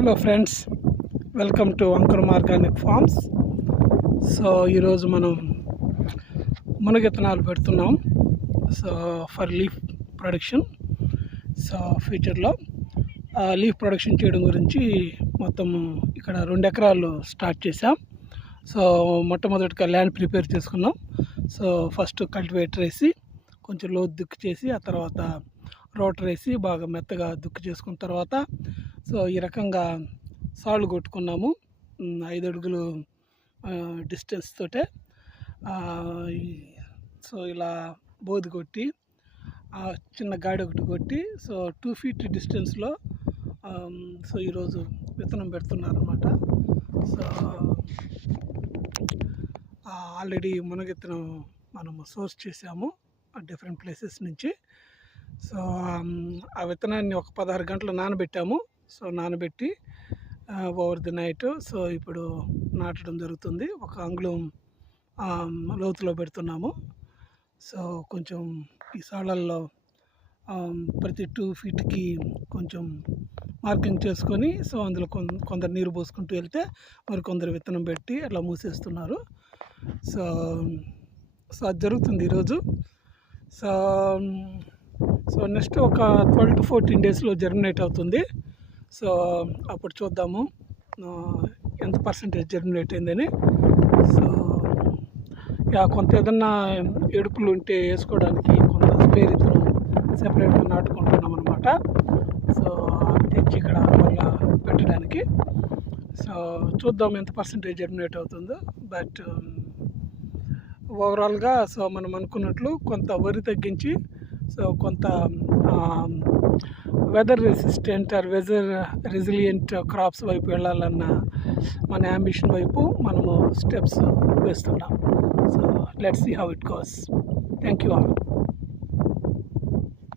Hello friends, welcome to Ankuram organic farms. So ఈరోజు మనం మునగెత్తనాలు పెడుతున్నాం. So for leaf production. So ఫ్యూచర్లో లీఫ్ ప్రొడక్షన్ చేయడం గురించి మొత్తం ఇక్కడ 2 ఎకరాలు స్టార్ట్ చేసాం. సో మొట్టమొదటిగా ల్యాండ్ ప్రిపేర్ చేసుకున్నాం. సో ఫస్ట్ కల్టివేటర్ వేసి కొంచెం లోతు దుక్కు చేసి, ఆ తర్వాత రోటర్ వేసి బాగా మెత్తగా దుక్కు చేసుకున్న తర్వాత సో ఈ రకంగా సాళ్ళు కొట్టుకున్నాము. 5 అడుగులు డిస్టెన్స్ తోటే. సో ఇలా బోధి కొట్టి చిన్న గాడి ఒకటి కొట్టి, సో 2 feet డిస్టెన్స్లో సో ఈరోజు విత్తనం పెడుతున్నారన్నమాట. సో ఆల్రెడీ మునగెత్తనం మనము సోర్స్ చేసాము డిఫరెంట్ ప్లేసెస్ నుంచి. సో ఆ విత్తనాన్ని ఒక 16 గంటలు నానబెట్టాము. సో నానబెట్టి ఓవర్ ది నైట్ సో ఇప్పుడు నాటడం జరుగుతుంది. 1 అంగుళం లోతులో పెడుతున్నాము. సో కొంచెం ఈ సాళ్ళల్లో ప్రతి 2 feetకి కొంచెం మార్కింగ్ చేసుకొని, సో అందులో కొందరు నీరు పోసుకుంటూ వెళ్తే మరి కొందరు విత్తనం పెట్టి అట్లా మూసేస్తున్నారు. సో సో అది జరుగుతుంది ఈరోజు. సో నెక్స్ట్ ఒక 12 to 14 డేస్లో జర్మినేట్ అవుతుంది. సో అప్పుడు చూద్దాము ఎంత పర్సెంటేజ్ జర్మినేట్ అయిందని. సో కొంత ఏదన్నా ఎడుపులు ఉంటే వేసుకోవడానికి కొంత స్పేర్ ఇతను సెపరేట్గా నాటుకుంటున్నాం అనమాట. సో తెచ్చి ఇక్కడ వల్ల పెట్టడానికి. సో చూద్దాం ఎంత పర్సెంటేజ్ జర్మినేట్ అవుతుందో. బట్ ఓవరాల్గా సో మనం అనుకున్నట్లు కొంత వరి తగ్గించి, సో కొంత weather resistant or weather resilient crops వైపు వెళ్ళాలన్న మన యాంబిషన్ వైపు మనము స్టెప్స్ వేస్తున్నాం. So let's see how it goes. Thank you all.